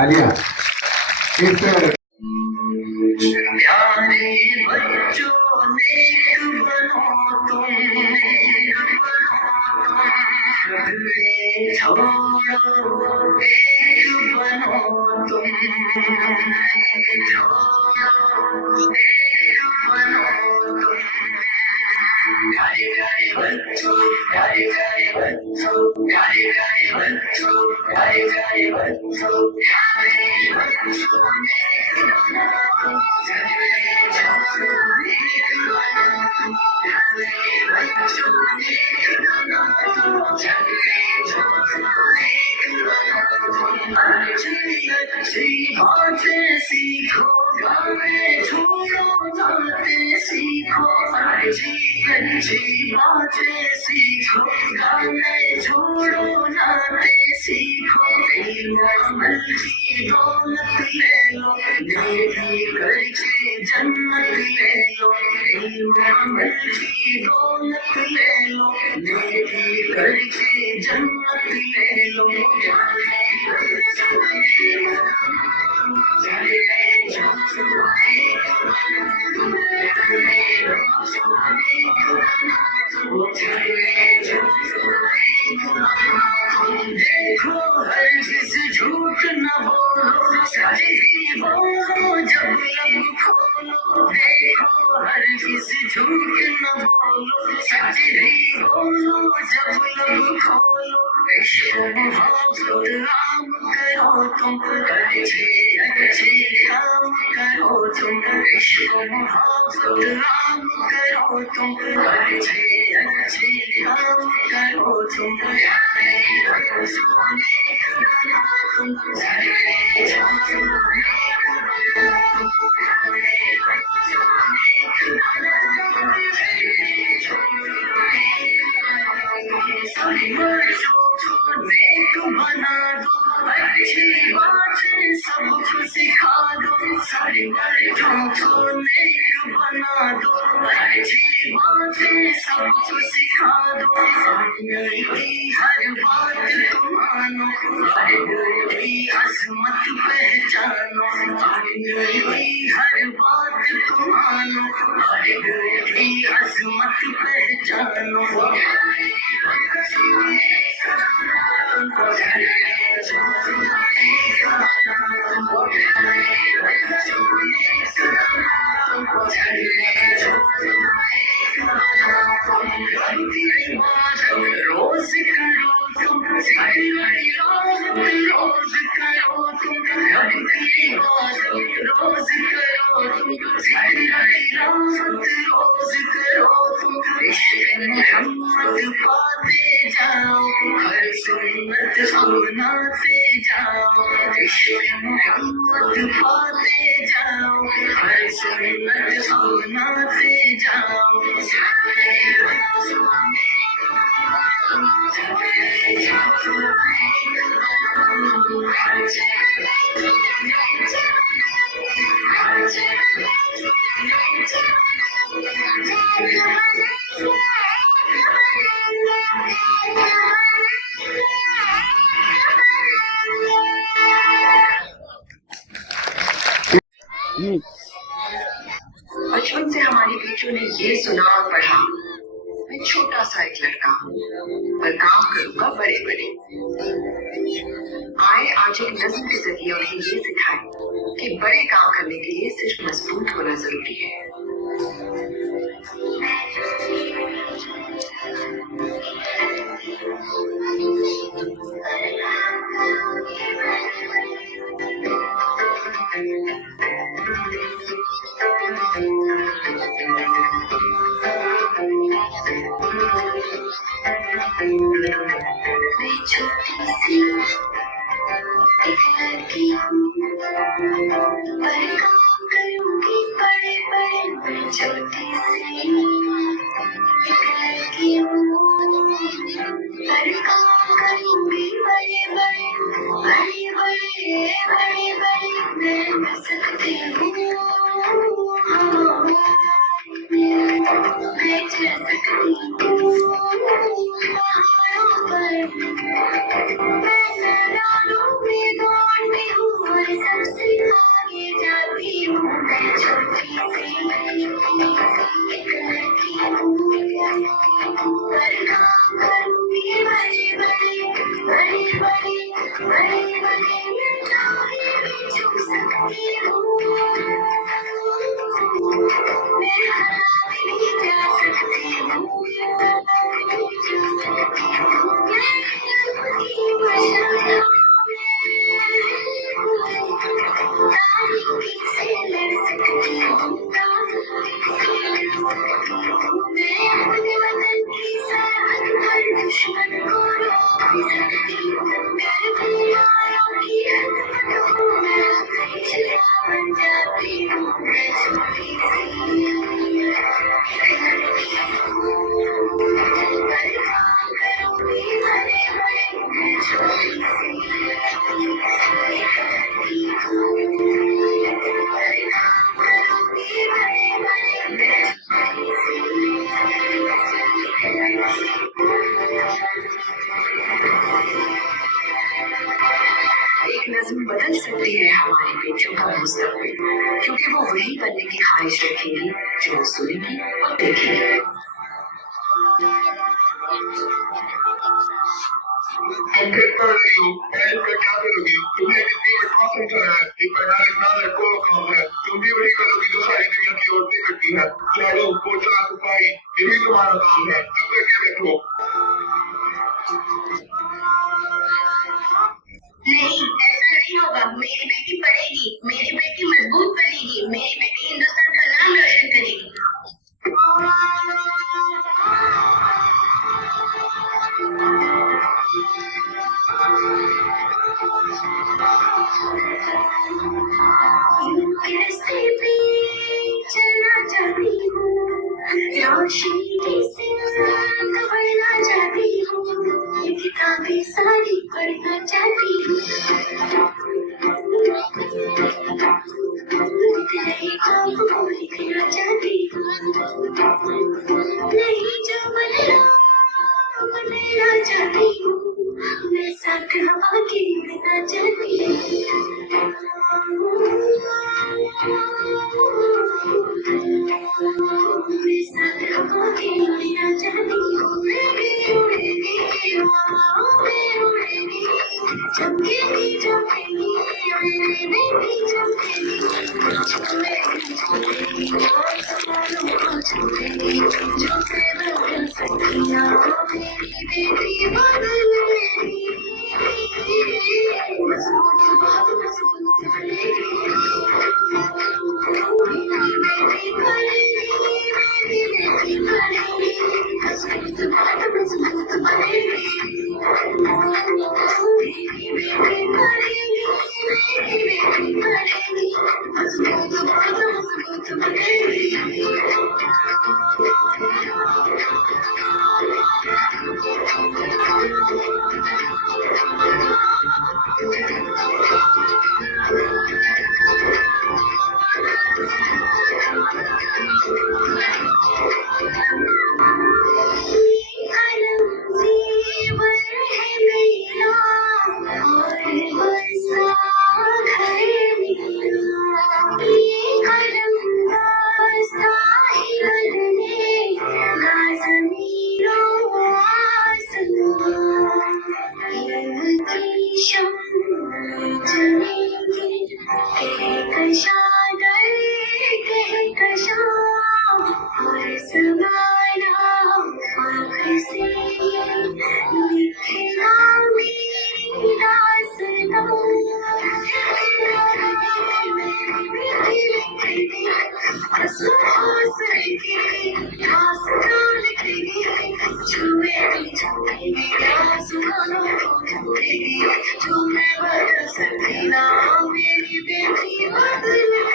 आलिया एक प्यारे बच्चों नेक बनो तुम, छोड़ो एक बनो तुम, छोड़ो एक बनो तुम। प्यारे प्यारे बच्चों, प्यारे प्यारे बच्चों, प्यारे प्यारे बच्चों, प्यारे प्यारे बच्चों, प्यारे बच्चों नेक बनो तुम, छोड़ो नेक बनो तुम, प्यारे बच्चों नेक बनो तुम, छोड़ो नेक बनो तुम। अच्छी अच्छी बातें सीखो, गाने छोड़ो नाते सीखो, अच्छी अच्छी बातें सीखो, गाने छोड़ो नाते सीखो, अमल की दौलत ले लो, नेकी करके जन्नत ले लो, अमल की दौलत ले लो, नेकी करके जन्नत ले लो। देखो हरगिज़ झूठ न बोलो, सच ही बोलो जब लब खोलो देखो हर किसी झूठ न बोलो सच ही बोलो जब लब खोलो इश्क मोहब्बत आम करो तुम अच्छे अच्छे काम करो तुम इश्क मोहब्बत आम करो तुम अच्छे अच्छे काम करो तुम बना दो अच्छी बातें सबको सिखा दो सारी बातों नेक बना दो अच्छी बातें सबको सिखा दो मेरी हर बात को मानो मेरी अजमत पहचानो मेरी हर बात को मानो मेरी अजमत पहचानो रोज करो तुम रोज करो तुम रोज करो तुम रोज करो तुम मोहम्मद पाते जाओ हर सुन्नत सुनाते जाओ मोहम्मद पाते जाओ हर सुन्नत सुनाते जाओ बचपन से हमारी बेटियों ने ये सुना और पढ़ा मैं छोटा सा एक लड़का हूँ पर काम करूंगा बड़े बड़े आए आज एक नज्म के जरिए उन्हें ये सिखाएं कि बड़े काम करने के लिए सिर्फ मजबूत होना जरूरी है मैं छोटी सी एक लड़की हूँ पर काम करूँगी बड़े बड़े मैं छोटी सी एक लड़की हूँ पर काम करूँगी बड़े बड़े बड़े बड़े बड़े बड़े मैं कर सकती हूँ मैं चल सकती हूँ सबसे आगे जाती हूँ मैं छोटी सी एक लड़की हूँ पर काम करूँगी बड़े बड़े बड़े बड़े बड़े बड़े मैं छू सकती हूँ मैं हरा भी जा सकती हूँ बदल सकती है हमारी बेटियों का मुस्तकबिल क्योंकि वो वही बनने की ख्वाहिश रखेंगी जो वो सुनेंगी और देखेंगी। तुम फिर पढ़ रही हो क्या करोगी? तुम्हें भी कॉन्सेंट्रेट है कि पढ़ाई इतना लड़कों का काम है तुम भी अब मेरी बेटी पढ़ेगी, मेरी बेटी मजबूत बनेगी, मेरी बेटी हिंदुस्तान का नाम रोशन करेगी। रास्ते पे चलना चाहती हूँ, रोशनी के संग बढ़ना चाहती हूँ, ये किताबें सारी पढ़ना चाहती हूँ, तेरे ख्वाब पूरे करना चाहती हूँ, नहीं जो बनना चाहती हूँ, मैं साथ हवा के रहना चाहती हूँ। मैं साथ हवा के रहना चाहती हूँ। उड़ेगी उड़ेगी हवाएं उड़ेगी, चमकेगी चमकेगी उड़ेगी चमकेगी, चमकेगी चमकेगी आसमानों को छूएगी, जो प्रेम बन सकिया मेरी बेटी बदलेगी, मजबूत बहुत मजबूत बनेगी, मेरी बेटी बनेगी, मेरी बेटी बनेगी, मजबूत बहुत मजबूत बनेगी, मेरी बेटी बनेगी, मेरी बेटी बनेगी, मजबूत बहुत मजबूत बनेगी। कलम ज़ेवर है मेरा और बरसा घर मेरा, ये कलम रास्ता है बदलेगा ज़मीनों आसमां, हिम्मती शम्ल जलेगी, कहकशां दर कहकशां, और ज़माना फ़ख्र से लिखेगा मेरी दास्तां। कसम हौसले दास्तां लिखेगी, छुएगी छुएगी आसमानों को छुएगी, जो मैं बदल सकती ना मेरी बेटी बदलेगी।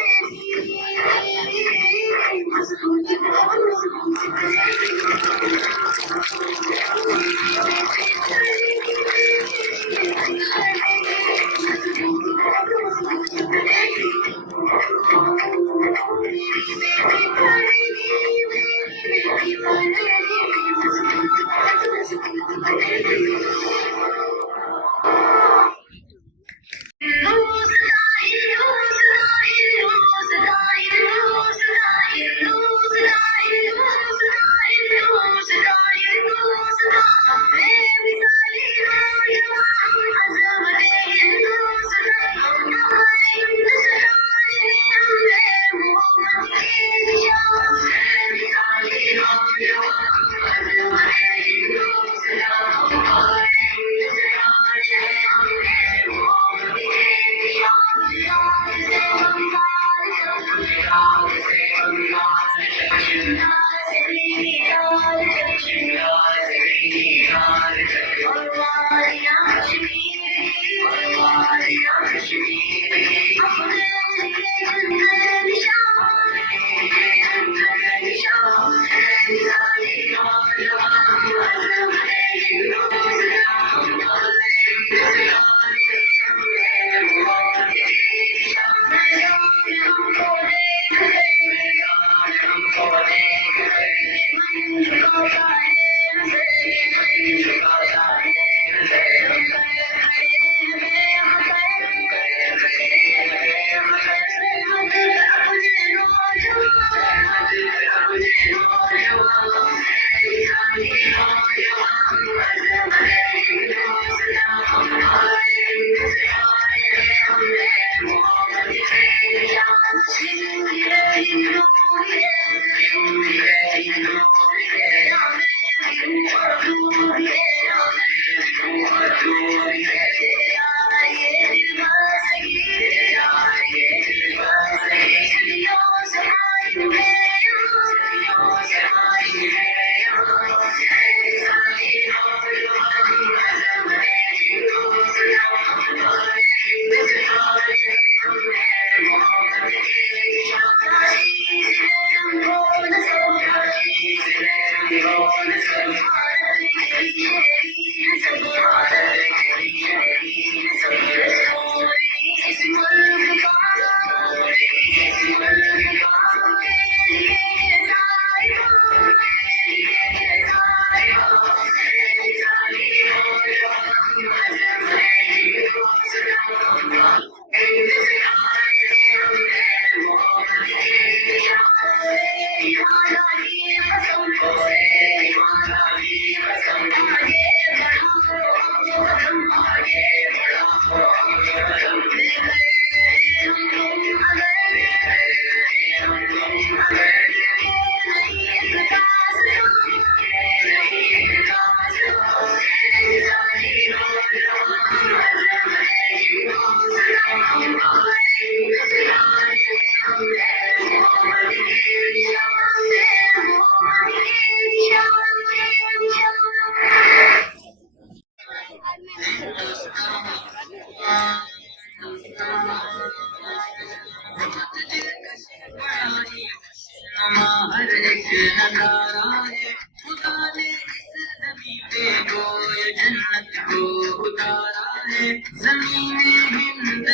हर एक नजारा है खुदा ने इस जमीन पे गोय जन्नत को उतारा है जमीन हिंद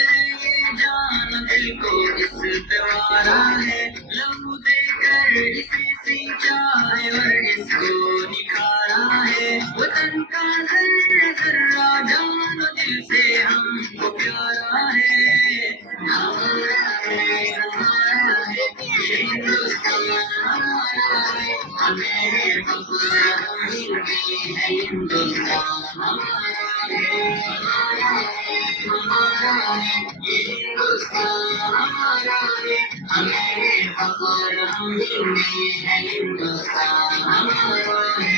ये जान दिल को इस प्यारा है लहू देकर इसे सींचा है और इसको निखारा है वतन का जर्रा जर्रा जान दिल से हमको प्यारा है हमारा है ये हिंदुस्तान हमारा है हमें फख्र हम हिंदी है हिंदुस्तान हमारा है ये हिंदुस्तान हमारा है हमें फख्र हम हिंदी है हिंदुस्तान हमारा है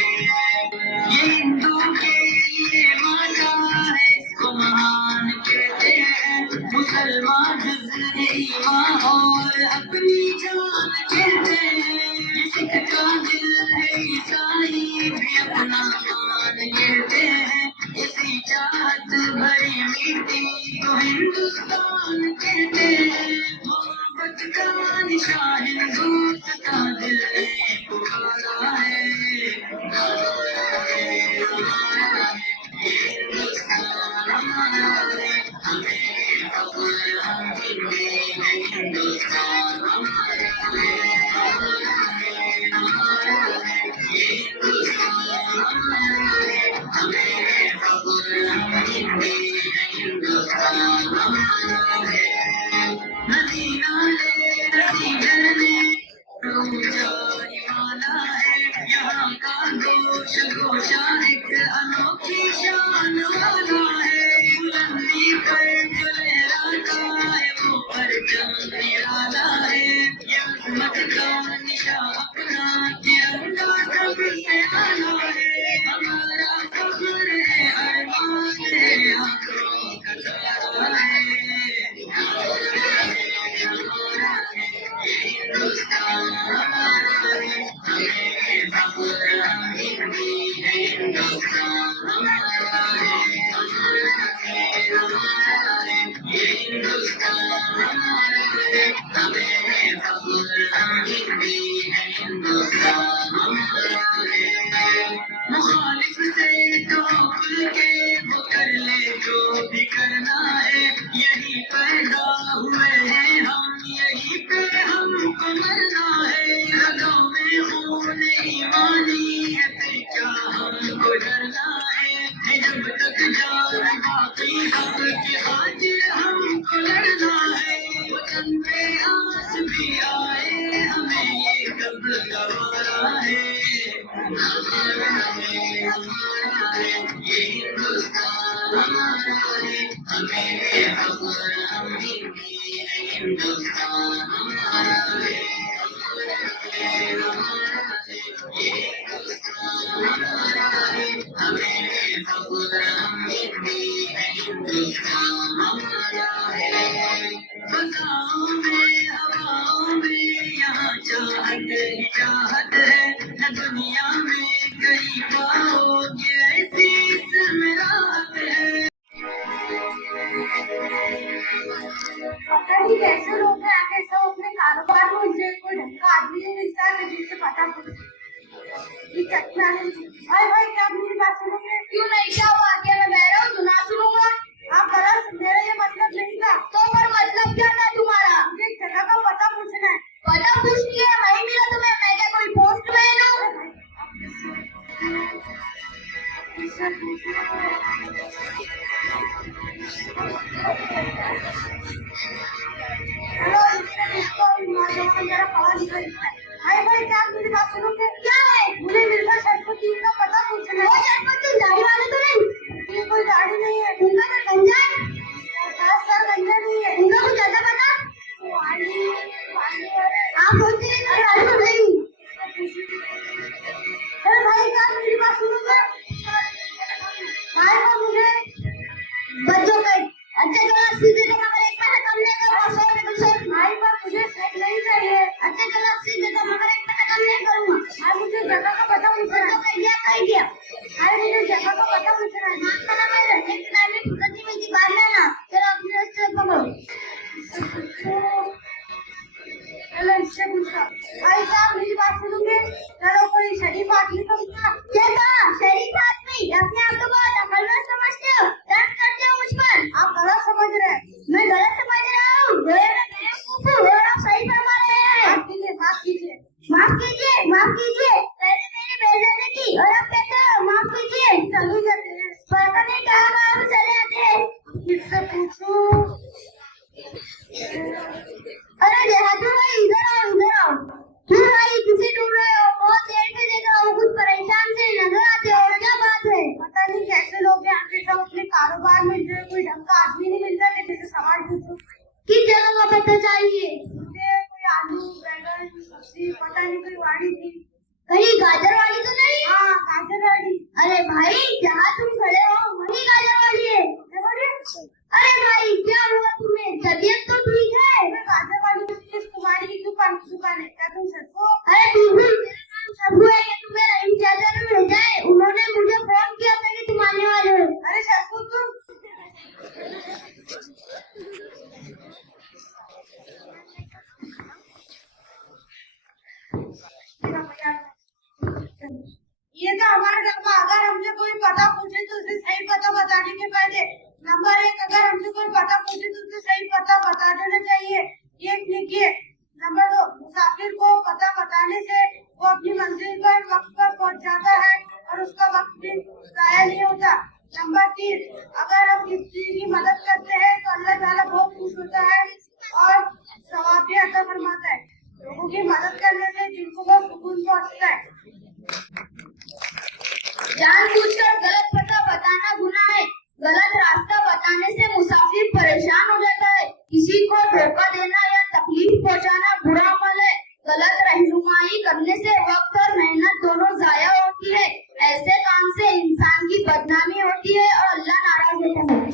ये हिंदू के लिए माता है इसको महान कहते हैं मुसलमान जुज़्व ईमान और अपनी जान कहते हैं ये सिख का दिल है ईसाई भी अपना मान कहते हैं इसी चाहत भरी मिट्टी को हिंदुस्तान कहते हैं मोहब्बत का निशान हिंदुस्ता दिल ने पुकारा है हिंदुस्तान हमारा है हमें फख्र हम हिंदी है हिंदुस्तान हमारा है ये हिंदुस्तान हमारा है हमें फख्र हम हिंदी है हिंदुस्तान हमारा है नदी नाले रसी झरने रोजा हिमालय है यहाँ का गोश गोशा एक अनोखी शान वाला है बुलंदी पर जो लहराता है वो परचम निराला है ये अज़मत का निशा अपना तिरंगा सबसे आला है हमारा फख्र है अरमान है आंखों का तारा है ये हिंदुस्तान हमारा है हमें फख्र हम हिंदी है हिंदुस्तान हमारा है ये हिंदुस्तान हमारा है हमें फख्र हम हिंदी है हिंदुस्तान हमारा है मुखालिफ से तो खुल के वो कर ले जो भी करना है यही पैदा हुए हैं हम यही पे हमको मरना है रगों में खून ईमानी है फिर क्या हमको डरना है जब तक जान बाकी हक की खातिर हमको लड़ना है वतन पे आस भी आए हमें ये कब गवारा है हमारा है ये हिंदुस्तान हमारा है हमें फख्र हम हिंदी है हिंदुस्तान हमारा है ये हिंदुस्तान हमारा है हमें फख्र हम हिंदी है हिंदुस्तान हमारा है फजाओं में हवाओं में यहाँ चाहत ही चाहत है न दुनिया में कहीं पाओगे ऐसी इसमें राहत है पता नहीं कैसे लोग हैं आके सब अपने कारोबार में उलझे कोई ढंग का आदमी नहीं मिलता है जिससे पता पूछे ये चटना है भाई भाई क्या आप मेरी बात सुनोगे क्यों नहीं क्या हुआ क्या मैं बह रहा हूँ तो ना सुनूंगा आप गलत मेरा ये मतलब नहीं था तो पर मतलब क्या था तुम्हारा मुझे जगह का पता पूछना है पता पूछनी है नहीं मिला तुम्हें मैं क्या कोई पोस्टमैन हूँ भाई भाई क्या मेरी बात सुनोगे क्या है मुझे मिर्जा शरफुद्दीन का पता पूछना है वो शरफुद्दीन दाढ़ी वाले तो नहीं ये कोई दाढ़ी नहीं है उनका तो गंजा है सर गंजा नहीं है उनका कुछ ज्यादा पता आप बोलते हैं दाढ़ी तो नहीं अरे भाई क्या मेरी बात सुनोगे भाई वो मुझे बच्चों का अच्छा चलो 80 दे दो मगर एक पैसा कम देगा 100 दे दो 100 भाई पर मुझे सेट नहीं चाहिए अच्छा चलो 80 दे दो मगर एक पैसा कम नहीं करूंगा भाई मुझे जगह का पता पूछना है कह दिया भाई मुझे जगह का पता पूछना है मां का नाम है एक टाइम में फुर्सत नहीं मिलती बाहर लेना चलो अपने रास्ते पकड़ो चलो इससे पूछो भाई साहब मेरी बात सुनोगे। चलो कोई शरीफ आदमी तो क्या शरीफ आदमी अपने आप को बहुत अकलमंद समझते हो, तर्क करते हो मुझ पर। आप गलत समझ रहे हैं। मैं गलत समझ रहा हूँ, जो ये मैं बेवकूफ हूँ और आप सही फरमा रहे हैं। माफ कीजिए माफ कीजिए माफ कीजिए, पहले मेरी बेइज्जती की और अब कहते हो माफ कीजिए। चली जाते हैं। पता नहीं कहाँ बाहर चले आते हैं। किससे पूछूं? अरे देहातू भाई इधर आओ इधर आओ। क्यों भाई किसे ढूंढ रहे हो? बहुत देर से देख रहा हूँ, कुछ परेशान से नजर आते हो, क्या बात है? पता नहीं कैसे लोग यहाँ पे सब अपने कारोबार में जो है, कोई ढंग का आदमी नहीं मिलता कि जैसे सवाल पूछूं। किस जगह का पता चाहिए? मुझे कोई आलू बैंगन सब्जी पता नहीं कोई वाड़ी थी। कहीं गाजर वाली तो नहीं? हाँ गाजर वाड़ी। अरे भाई जहाँ तुम खड़े हो वही गाजर वाली है। अरे भाई क्या हुआ तुम्हें? तबीयत तो ठीक है? मैं गाजर वाली कुमारी की दुकान है। क्या तुम सबको? अरे बिल्कुल, मेरा नाम शब्बू है, ये तुम्हें रहीम चाचा ने भेजा है। उन्होंने मुझे फोन किया था कि तुम आने वाले हो। अरे शब्बू तुम ये तो हमारा डब्बा। अगर हमसे कोई पता पूछे तो उसे सही पता बताने के पहले नंबर 1 अगर हमसे कोई पता पूछे तो उसे सही पता बता देना चाहिए। ये लिखिए। नंबर 2 मुसाफिर को पता बताने से वो अपनी मंजिल पर वक्त पर पहुंच जाता है और उसका वक्त भी जाया नहीं होता। नंबर 3 अगर हम किसी की मदद करते